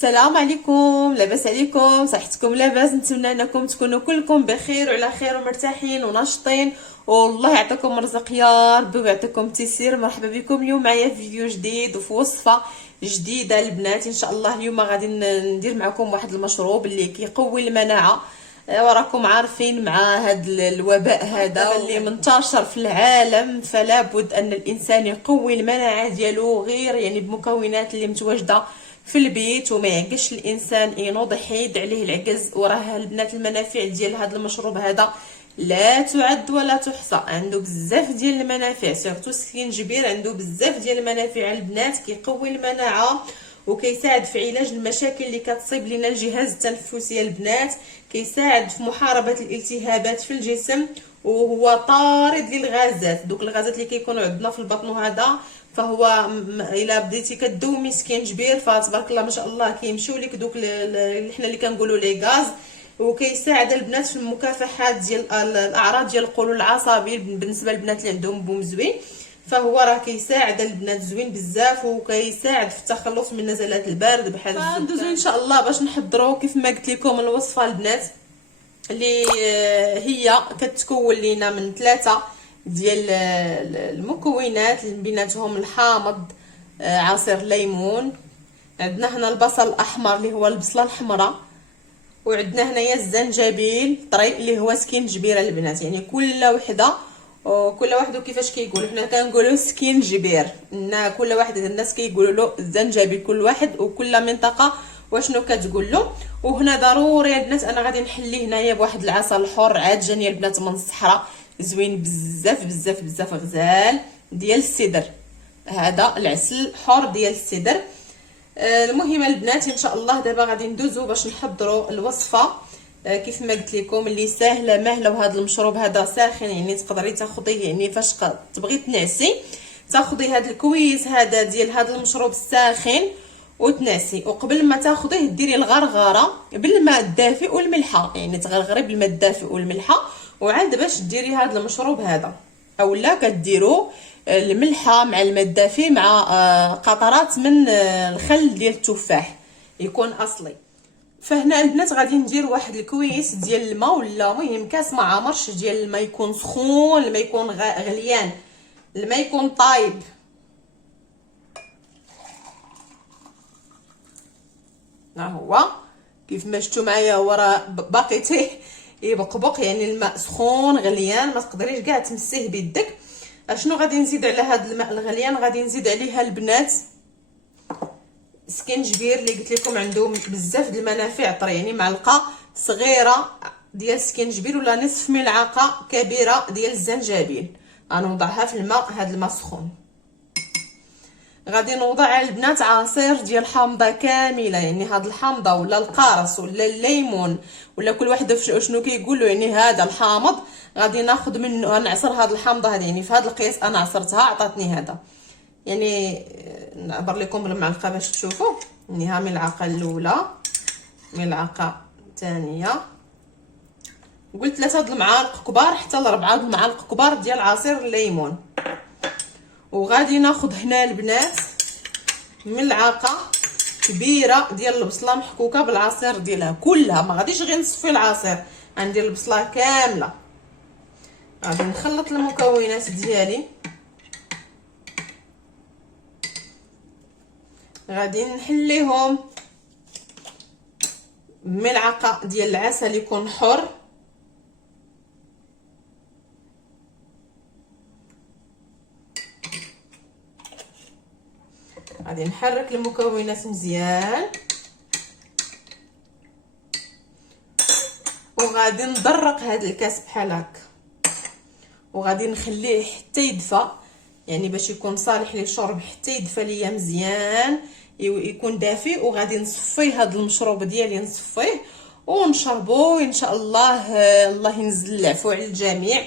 السلام عليكم، لاباس عليكم؟ صحتكم لاباس؟ نتمنى انكم تكونوا كلكم بخير وعلى خير ومرتاحين وناشطين، والله يعطيكم رزق يا ربي ويعطيكم تيسير. مرحبا بكم اليوم معايا في فيديو جديد وفي وصفه جديده البنات ان شاء الله. اليوم غادي ندير معكم واحد المشروب اللي كيقوي المناعه. وراكم عارفين مع هذا الوباء هذا اللي منتشر في العالم، فلا بد ان الانسان يقوي المناعه ديالو غير يعني بمكونات اللي متواجده في البيت، وما يعقش الانسان ينوض يحيد عليه العجز. وراه البنات المنافع ديال هذا المشروب هذا لا تعد ولا تحصى، عنده بزاف ديال المنافع، سيرتو السكينجبير عنده بزاف ديال المنافع البنات. كيقوي المناعه وكيساعد في علاج المشاكل اللي كتصيب لنا الجهاز التنفسي البنات، كيساعد في محاربه الالتهابات في الجسم، وهو طارد للغازات، دوك الغازات اللي كيكونوا عندنا في البطن. وهذا فهو الا بديتي كدومي سكينجبير فتبارك الله ما شاء الله كيمشيو لك دوك اللي حنا اللي كنقولوا لي غاز. وكيساعد البنات في المكافحه ديال الاعراض ديال القولون العصبي بالنسبه للبنات اللي عندهم بوم زوين، فهو راه كيساعد البنات زوين بزاف، وكيساعد في التخلص من نزلات البرد بحال ندوزو ان شاء الله باش نحضروا كيف ما قلت لكم الوصفه البنات اللي هي كتكون لينا من 3 ديال المكونات اللي بيناتهم الحامض، عصير ليمون، عندنا هنا البصل الاحمر اللي هو البصله الحمراء، وعندنا هنايا الزنجبيل طري اللي هو سكينجبير البنات. يعني كل وحده وكل واحد كيفاش كيقول، حنا كنقولوا سكينجبير، ان كل واحد الناس كيقولوا له الزنجبيل، كل واحد وكل منطقه واشنو كتقول له. وهنا ضروري البنات انا غادي نحلي هنايا بواحد العسل الحر عاد جاني البنات من الصحراء، زوين بزاف بزاف بزاف، غزال ديال السدر، هذا العسل الحر ديال السدر. المهم البنات ان شاء الله دابا غادي ندوزو باش نحضروا الوصفه. كيف ما قلت لكم اللي ساهله ماهله، وهذا المشروب هذا ساخن، يعني تقدري تاخذيه يعني فاش تبغي تنعسي تاخذي هذا الكويس هذا ديال هذا المشروب الساخن وتنعسي، وقبل ما تاخذيه ديري الغرغره بالماء الدافئ والملحه، يعني تغرغري بالماء الدافئ والملحه وعاد باش ديري هذا المشروب هذا، اولا كديروا الملحه مع الماء الدافئ مع قطرات من الخل ديال التفاح يكون اصلي. فهنا البنات غادي ندير واحد الكويس ديال الماء، ولا مهم كاس ما عامرش ديال الماء، يكون سخون، الماء يكون غليان، الماء يكون طايب. ها هو كيف ما شفتوا معايا، هو راه باقي يبقبق، يعني الماء سخون غليان، ما تقدريش كاع تمسيه بيدك. اشنو غادي نزيد على هذا الماء الغليان؟ غادي نزيد عليها البنات سكينجبير اللي قلت لكم عنده بزاف د المنافع طري، يعني معلقه صغيره ديال سكينجبير ولا نصف ملعقه كبيره ديال الزنجبيل، غنوضعها في الماء، هذا الماء سخون. غادي نوضع على البنات عصير ديال حامضه كامله، يعني هاد الحامضه ولا القارص ولا الليمون ولا كل واحد شنو كيقولوا، يعني هذا الحامض غادي ناخذ منه، غنعصر هاد الحامضه هذه، يعني في هذا القياس انا عصرتها عطاتني هذا، يعني نعبر لكم بالمعلقه باش تشوفوا، يعني ها ملعقه الاولى، ملعقه الثانيه، قلت 3 د المعالق كبار حتى ل4 د المعالق كبار ديال عصير الليمون. وغادي ناخذ هنا البنات ملعقه كبيره ديال البصله محكوكه بالعصير ديالها كلها، ما غاديش غير نصفي العصير، غندير البصله كامله. غادي نخلط المكونات ديالي، غادي نحليهم بملعقه ديال العسل يكون حر، غادي نحرك المكونات مزيان، وغادي ندرق هذا الكاس بحال هكا، وغادي نخليه حتى يدفى، يعني باش يكون صالح للشرب حتى يدفى ليا مزيان، يكون دافئ. وغادي نصفيه هذا المشروب ديالي، نصفيه ونشربوه ان شاء الله. الله ينزل العفو على الجميع،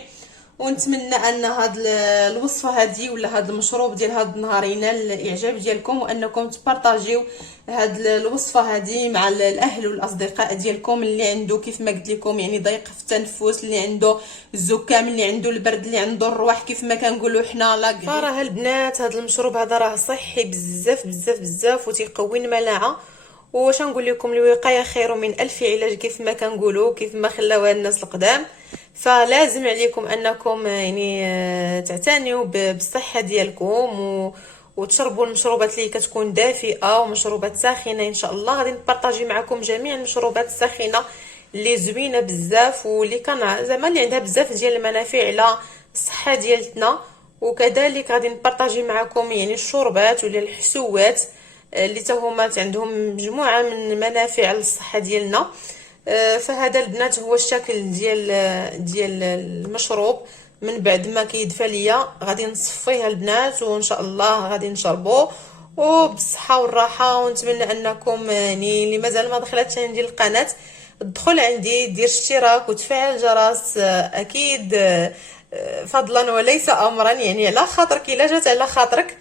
ونتمنى ان هاد الوصفه هذه ولا هاد المشروب ديال هاد النهار ينال الاعجاب ديالكم، وانكم تبارطاجيو هاد الوصفه هذه مع الاهل والاصدقاء ديالكم اللي عنده كيف ما قلت لكم يعني ضيق في التنفس، اللي عنده الزكام، اللي عنده البرد، اللي عنده الروح كيف ما كنقولوا حنا لا. فراه البنات هاد المشروب هذا راه صحي بزاف بزاف بزاف، وتيقوي المناعه، واش نقول لكم، الوقايه خير من الف علاج كيف ما كنقولوا، كيف ما خلاوها الناس القدام. فلازم عليكم انكم يعني تعتنيوا بالصحه ديالكم وتشربوا المشروبات اللي كتكون دافئه ومشروبات ساخنه. ان شاء الله غادي نبارطاجي معكم جميع المشروبات الساخنه اللي زوينه بزاف، واللي كان زعما اللي عندها بزاف ديال المنافع على الصحه ديالتنا. وكذلك غادي نبارطاجي معكم يعني الشوربات ولا الحسوات اللي تا هما عندهم مجموعه من المنافع على الصحه ديالنا. فهذا البنات هو الشكل ديال المشروب. من بعد ما كيدفى ليا غادي نصفيه البنات، وان شاء الله غادي نشربوه وبالصحه والراحه. ونتمنى انكم يعني اللي مازال ما دخلتش عندي القناه ادخل عندي، دير اشتراك وتفعل الجرس اكيد فضلا وليس امرا، يعني على خاطرك الا جات على خاطرك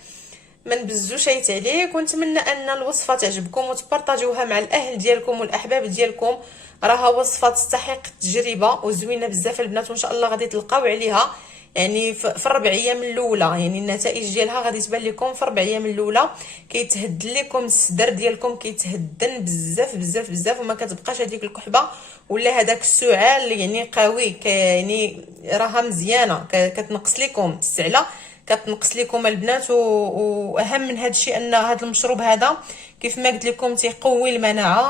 ما نبزوش حيت عليك. ونتمنى ان الوصفه تعجبكم وتبارطاجيوها مع الاهل ديالكم والاحباب ديالكم. راها وصفه تستحق التجربه وزوينه بزاف البنات، وان شاء الله غادي تلقاو عليها يعني في 4 ايام الاولى. يعني النتائج ديالها غادي تبان لكم في 4 ايام الاولى. كيتهدل لكم الصدر ديالكم، كيتهدن بزاف بزاف بزاف، وما كتبقاش هذيك الكحبه ولا هذاك السعال يعني قوي. يعني راها مزيانه، كتنقص لكم السعله، كتنقص لكم البنات. واهم من هذا الشيء ان هذا المشروب هذا كيف ما قلت لكم تيقوي المناعه.